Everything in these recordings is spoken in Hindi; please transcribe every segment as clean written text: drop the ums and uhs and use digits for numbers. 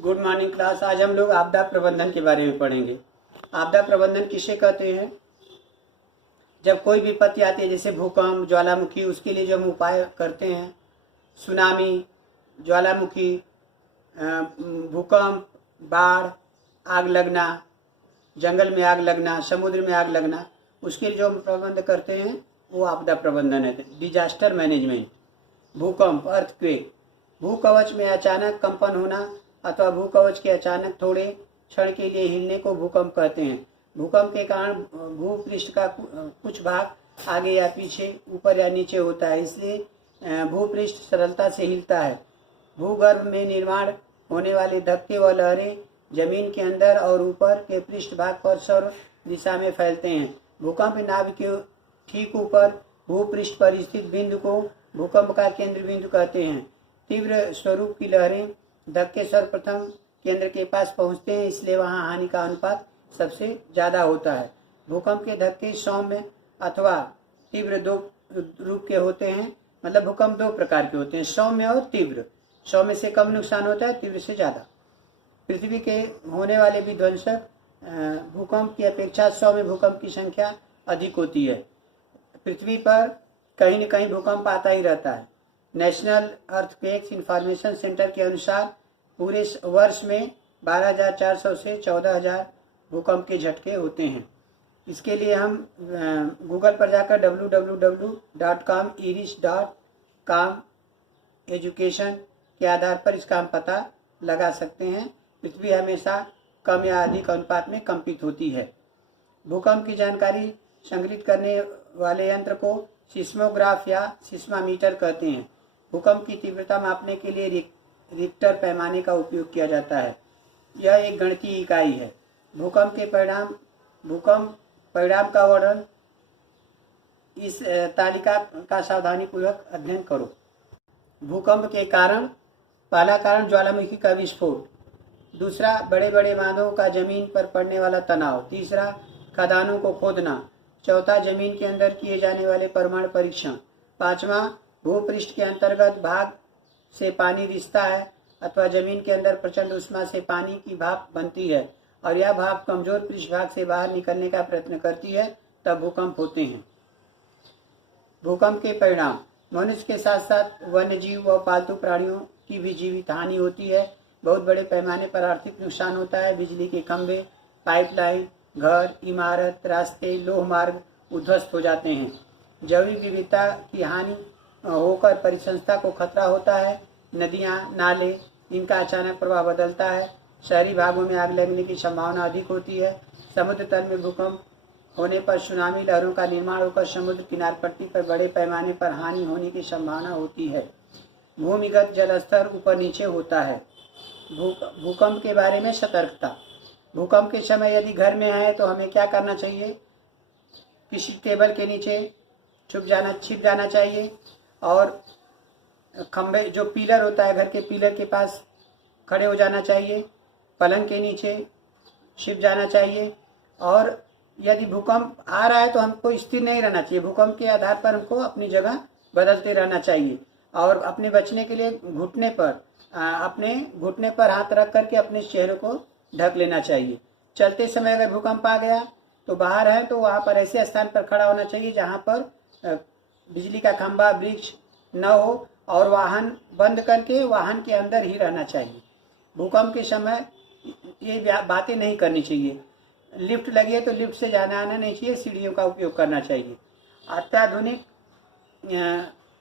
Good morning class. आज हम लोग आपदा प्रबंधन के बारे में पढ़ेंगे। आपदा प्रबंधन किसे कहते हैं? जब कोई विपत्ति आती है जैसे भूकंप, ज्वालामुखी, उसके लिए जो हम उपाय करते हैं, सुनामी, ज्वालामुखी, भूकंप, बाढ़, आग लगना, जंगल में आग लगना, समुद्र में आग लगना, उसके लिए जो हम प्रबंध करते हैं वो आपदा प्रबंधन है। Disaster management. भूकंप, अर्थक्वेक, भूकवच में अचानक कंपन होना अथवा भूकवच के अचानक थोड़े क्षण के लिए हिलने को भूकंप कहते हैं। भूकंप के कारण भूपृष्ठ का कुछ भाग आगे या पीछे, ऊपर या नीचे होता है, इसलिए भूपृष्ठ सरलता से हिलता है। भूगर्भ में निर्माण होने वाले धक्के व लहरें जमीन के अंदर और ऊपर के पृष्ठ भाग पर सर्व दिशा में फैलते हैं। भूकंप नाभ के ठीक ऊपर भूपृष्ठ पर स्थित बिंदु को भूकंप का केंद्र बिंदु कहते हैं। तीव्र स्वरूप की लहरें धक्के सर्वप्रथम केंद्र के पास पहुंचते हैं, इसलिए वहां हानि का अनुपात सबसे ज्यादा होता है। भूकंप के धक्के सौम्य अथवा तीव्र दो रूप के होते हैं। मतलब भूकंप दो प्रकार के होते हैं, सौम्य और तीव्र। सौम्य से कम नुकसान होता है, तीव्र से ज्यादा। पृथ्वी के होने वाले विध्वंसक भूकंप की अपेक्षा सौम्य भूकंप की संख्या अधिक होती है। पृथ्वी पर कहीं न कहीं भूकंप आता ही रहता है। नेशनल अर्थक्वेक्स इंफॉर्मेशन सेंटर के अनुसार पूरे वर्ष में 12,400 से 14,000 भूकंप के झटके होते हैं। इसके लिए हम गूगल पर जाकर www.com, iris.com एजुकेशन के आधार पर इसका हम पता लगा सकते हैं। पृथ्वी हमेशा कम या अधिक अनुपात में कंपित होती है। भूकंप की जानकारी संग्रहित करने वाले यंत्र को सिस्मोग्राफ या सिस्मामीटर कहते हैं। भूकंप की तीव्रता मापने के लिए रिक्टर पैमाने का उपयोग किया जाता है। यह एक गणितीय इकाई है। भूकंप परिणाम का वर्णन इस तालिका का सावधानीपूर्वक अध्ययन करो। भूकंप के कारण, पहला कारण ज्वालामुखी का विस्फोट, दूसरा बड़े बड़े बांधों का जमीन पर पड़ने वाला तनाव, तीसरा खदानों को खोदना, चौथा जमीन के अंदर किए जाने वाले परमाणु परीक्षण, पांचवा भूपृष्ठ के अंतर्गत भाग से पानी रिसता है अथवा जमीन के अंदर प्रचंड उष्मा से पानी की भाप बनती है और यह भाप कमजोर पृष्ठभाग से बाहर निकलने का प्रयत्न करती है, तब भूकंप होते हैं। भूकंप के परिणाम, मनुष्य के साथ साथ वन्य जीव व पालतू प्राणियों की भी जीवित हानि होती है। बहुत बड़े पैमाने पर आर्थिक नुकसान होता है। बिजली के खंभे, पाइपलाइन, घर, इमारत, रास्ते, लोह मार्ग उध्वस्त हो जाते हैं। जैविक विविधता की हानि होकर परिसंस्था को खतरा होता है। नदियां, नाले, इनका अचानक प्रवाह बदलता है। शहरी भागों में आग लगने की संभावना अधिक होती है। समुद्र तल में भूकंप होने पर सुनामी लहरों का निर्माण होकर समुद्र किनार पट्टी पर बड़े पैमाने पर हानि होने की संभावना होती है। भूमिगत जल स्तर ऊपर नीचे होता है। भूकंप के बारे में सतर्कता। भूकंप के समय यदि घर में है तो हमें क्या करना चाहिए? किसी टेबल के नीचे छिप जाना चाहिए और खंबे, जो पिलर होता है घर के पिलर के पास खड़े हो जाना चाहिए। पलंग के नीचे छिप जाना चाहिए। और यदि भूकंप आ रहा है तो हमको स्थिर नहीं रहना चाहिए। भूकंप के आधार पर हमको अपनी जगह बदलते रहना चाहिए और अपने बचने के लिए अपने घुटने पर हाथ रख करके अपने चेहरे को ढक लेना चाहिए। चलते समय अगर भूकंप आ गया तो बाहर है तो वहां पर ऐसे स्थान पर खड़ा होना चाहिए जहां पर बिजली का खंभा, वृक्ष न हो और वाहन बंद करके वाहन के अंदर ही रहना चाहिए। भूकंप के समय ये बातें नहीं करनी चाहिए। लिफ्ट लगी है तो लिफ्ट से जाना आना नहीं चाहिए, सीढ़ियों का उपयोग करना चाहिए। अत्याधुनिक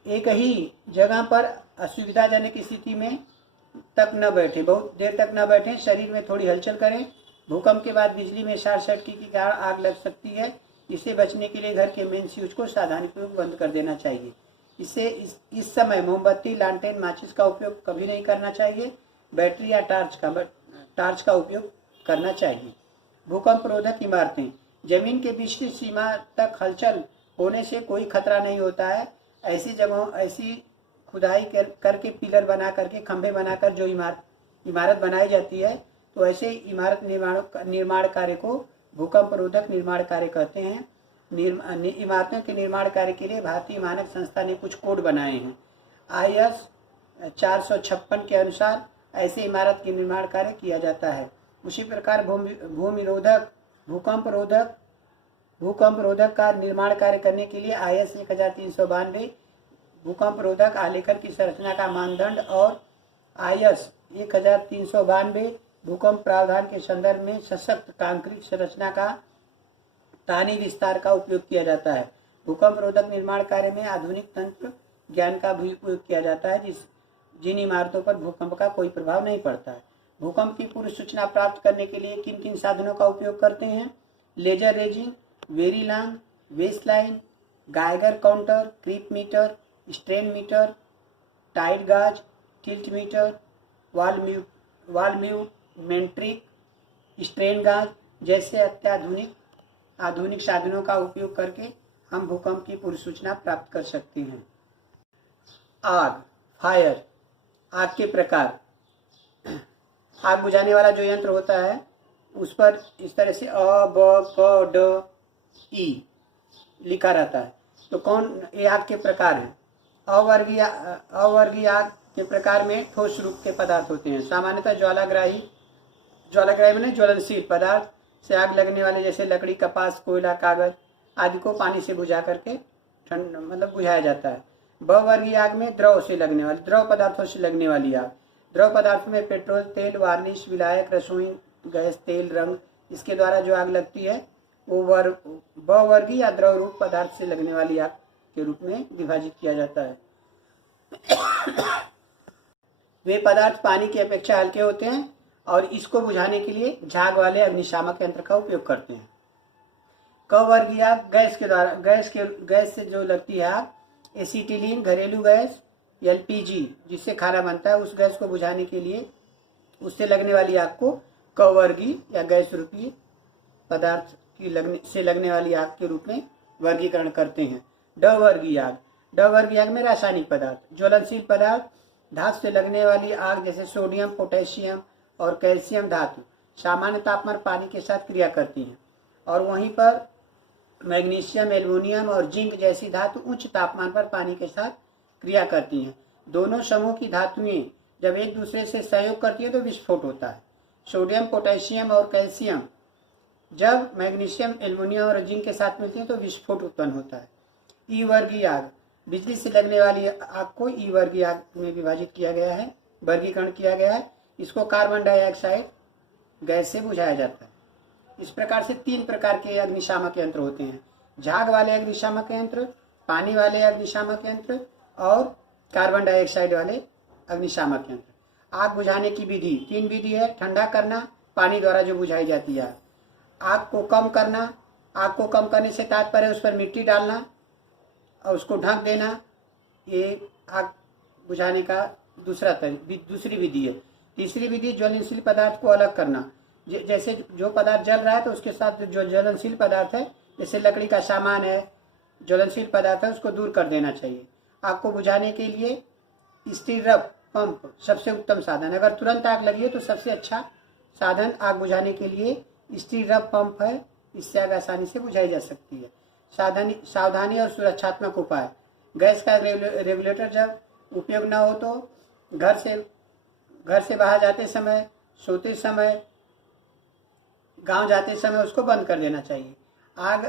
एक ही जगह पर असुविधाजनक स्थिति में तक न बैठे, बहुत देर तक न बैठे, शरीर में थोड़ी हलचल करें। भूकंप के बाद बिजली में शॉर्ट सर्किट के कारण आग लग सकती है। इससे बचने के लिए घर के मेन स्विच को सावधानीपूर्वक बंद कर देना चाहिए। इस समय मोमबत्ती, लालटेन, माचिस का उपयोग कभी नहीं करना चाहिए। बैटरी या टार्च का उपयोग करना चाहिए। भूकंप रोधक इमारतें। जमीन के विस्तृत सीमा तक हलचल होने से कोई खतरा नहीं होता है। ऐसी जगहों, ऐसी खुदाई करके पिलर बना करके, खंभे बनाकर जो इमारत बनाई जाती है, तो ऐसे इमारत निर्माण कार्य को भूकंप रोधक निर्माण कार्य कहते हैं। इमारतों के निर्माण कार्य के लिए भारतीय मानक संस्था ने कुछ कोड बनाए हैं। IS 456 के अनुसार ऐसे इमारत के निर्माण कार्य किया जाता है। उसी प्रकार भूमि रोधक, भूकंप रोधक का निर्माण कार्य करने के लिए IS 1392 भूकंप रोधक आलेखन की संरचना का मानदंड और IS 1392 भूकंप प्रावधान के संदर्भ में सशक्त कांक्रीट संरचना का तानी विस्तार का उपयोग किया जाता है। भूकंप रोधक निर्माण कार्य में आधुनिक तंत्र ज्ञान का भी उपयोग किया जाता है जिन इमारतों पर भूकंप का कोई प्रभाव नहीं पड़ता है। भूकंप की पूर्व सूचना प्राप्त करने के लिए किन किन साधनों का उपयोग करते हैं? Laser ranging, very long, baseline, Geiger counter, creep meter, strain meter, tide gauge, tilt meter, volumetric strain gauge जैसे आधुनिक साधनों का उपयोग करके हम भूकंप की पूर्व सूचना प्राप्त कर सकते हैं। आग, फायर, आग के प्रकार। आग बुझाने वाला जो यंत्र होता है उस पर इस तरह से अ, ब, क, ड, ई लिखा रहता है। तो कौन ये आग के प्रकार हैं? अवर्गीय आग के प्रकार में ठोस रूप के पदार्थ होते हैं। सामान्यतः ज्वालाग्राही में ज्वलनशील पदार्थ से आग लगने वाले जैसे लकड़ी, कपास, कोयला, कागज आदि को पानी से बुझा करके बुझाया जाता है। बवर्गीय आग में द्रव पदार्थों से लगने वाली आग। द्रव पदार्थों में पेट्रोल, तेल, वार्निश, विलायक, रसोई गैस, तेल, रंग, इसके द्वारा जो आग लगती है वो बवर्गीय या द्रव रूप पदार्थ से लगने वाली आग के रूप में विभाजित किया जाता है। वे पदार्थ पानी की अपेक्षा हल्के होते हैं और इसको बुझाने के लिए झाग वाले अग्निशामक यंत्र का उपयोग करते हैं। कवर्गीय आग गैस से जो लगती है आग, एसिटिलीन, घरेलू गैस, LPG जिससे खाना बनता है, उस गैस को बुझाने के लिए उससे लगने वाली आग को कवर्गीय या गैस रूपी पदार्थ से लगने वाली आग के रूप में वर्गीकरण करते हैं। डवर्गीय आग में रासायनिक पदार्थ, ज्वलनशील पदार्थ, धातु से लगने वाली आग जैसे सोडियम, पोटेशियम और कैल्शियम धातु सामान्य तापमान पानी के साथ क्रिया करती हैं और वहीं पर मैग्नीशियम, एल्युमिनियम और जिंक जैसी धातु उच्च तापमान पर पानी के साथ क्रिया करती हैं। दोनों समूह की धातुएं जब एक दूसरे से सहयोग करती है तो विस्फोट होता है। सोडियम, पोटेशियम और कैल्शियम जब मैग्नीशियम, एल्युमिनियम और जिंक के साथ मिलती हैं तो विस्फोट उत्पन्न होता है। ई वर्गीय आग, बिजली से लगने वाली आग को ई वर्गीय आग में विभाजित किया गया है, वर्गीकरण किया गया है। इसको कार्बन डाइऑक्साइड गैस से बुझाया जाता है। इस प्रकार से 3 प्रकार के अग्निशामक यंत्र होते हैं: झाग वाले अग्निशामक यंत्र, पानी वाले अग्निशामक यंत्र और कार्बन डाइऑक्साइड वाले अग्निशामक यंत्र। आग बुझाने की विधि 3 विधि है: ठंडा करना, पानी द्वारा जो बुझाई जाती है; आग को कम करना, आग को कम करने से तात्पर्य उस पर मिट्टी डालना और उसको ढक देना, ये आग बुझाने का दूसरी विधि है। तीसरी विधि ज्वलनशील पदार्थ को अलग करना, जैसे जो पदार्थ जल रहा है तो उसके साथ जो ज्वलनशील पदार्थ है, जैसे लकड़ी का सामान है, ज्वलनशील पदार्थ है, उसको दूर कर देना चाहिए। आग को बुझाने के लिए स्टीरअप पंप सबसे उत्तम साधन। अगर तुरंत आग लगी है तो सबसे अच्छा साधन आग बुझाने के लिए स्टीरअप पंप है, इससे आग आसानी से बुझाई जा सकती है। सावधानी और सुरक्षात्मक उपाय: गैस का रेगुलेटर जब उपयोग न हो तो घर से बाहर जाते समय, सोते समय, गांव जाते समय उसको बंद कर देना चाहिए। आग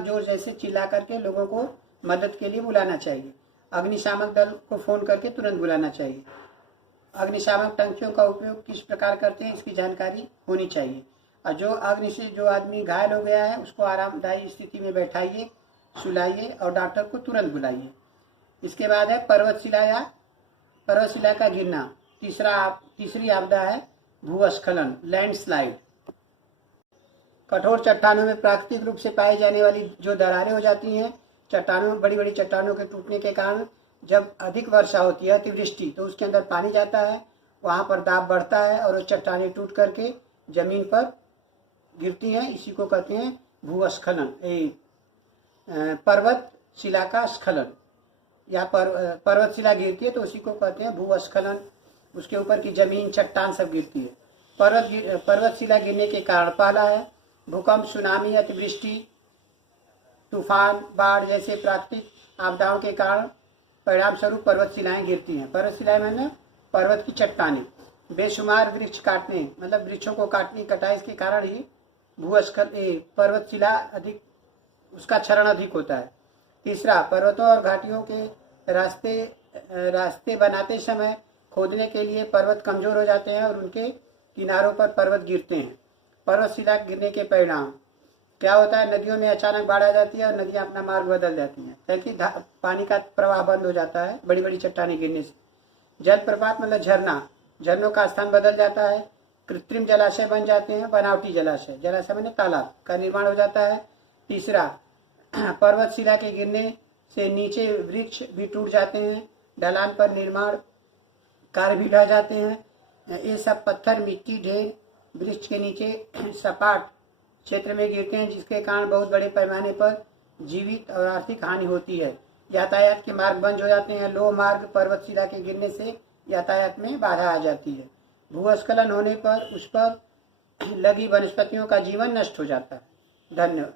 जोर जैसे चिल्ला करके लोगों को मदद के लिए बुलाना चाहिए। अग्निशामक दल को फोन करके तुरंत बुलाना चाहिए। अग्निशामक टंकियों का उपयोग किस प्रकार करते हैं इसकी जानकारी होनी चाहिए। और जो अग्नि से जो आदमी घायल हो गया है उसको आरामदायी स्थिति में बैठाइए, सुलाइए और डॉक्टर को तुरंत बुलाइए। इसके बाद है पर्वतशिला का गिरना। तीसरी आपदा है भूस्खलन, लैंडस्लाइड। कठोर चट्टानों में प्राकृतिक रूप से पाई जाने वाली जो दरारें हो जाती हैं, बड़ी बड़ी चट्टानों के टूटने के कारण जब अधिक वर्षा होती है, अतिवृष्टि, तो उसके अंदर पानी जाता है, वहाँ पर दाब बढ़ता है और वो चट्टानें टूट करके जमीन पर गिरती हैं। इसी को कहते हैं भूस्खलन, पर्वतशिला का स्खलन। या पर्वतशिला गिरती है तो उसी को कहते हैं भूस्खलन। उसके ऊपर की जमीन, चट्टान सब गिरती है। पर्वतशिला गिरने के कारण पहला है भूकंप, सुनामी, अतिवृष्टि, तूफान, बाढ़ जैसे प्राकृतिक आपदाओं के कारण परिणाम स्वरूप पर्वतशिलाएं गिरती हैं। पर्वतशिलाएं मतलब पर्वत की चट्टानें। बेशुमार वृक्ष काटने मतलब वृक्षों को काटने कटाई के कारण ही भूस्खलन पर्वतशिला अधिक उसका क्षरण अधिक होता है। तीसरा, पर्वतों और घाटियों के रास्ते बनाते समय खोदने के लिए पर्वत कमजोर हो जाते हैं और उनके किनारों पर पर्वत गिरते हैं। पर्वतशिला गिरने के परिणाम क्या होता है? नदियों में अचानक बाढ़ आ जाती है और नदियां अपना मार्ग बदल जाती हैं, क्योंकि पानी का प्रवाह बंद हो जाता है बड़ी बड़ी चट्टानें गिरने से। जलप्रपात मतलब झरना, झरनों का स्थान बदल जाता है। कृत्रिम जलाशय बन जाते हैं, बनावटी जलाशय, जलाशय मैंने तालाब का निर्माण हो जाता है। तीसरा, पर्वतशिला के गिरने से नीचे वृक्ष भी टूट जाते हैं, ढलान पर निर्माण कार्य भी ढह जाते हैं। ये सब पत्थर, मिट्टी, ढेर वृक्ष के नीचे सपाट क्षेत्र में गिरते हैं, जिसके कारण बहुत बड़े पैमाने पर जीवित और आर्थिक हानि होती है। यातायात के मार्ग बंद हो जाते हैं। लोह मार्ग पर्वतशिला के गिरने से यातायात में बाधा आ जाती है। भूस्खलन होने पर उस पर लगी वनस्पतियों का जीवन नष्ट हो जाता है। धन्यवाद।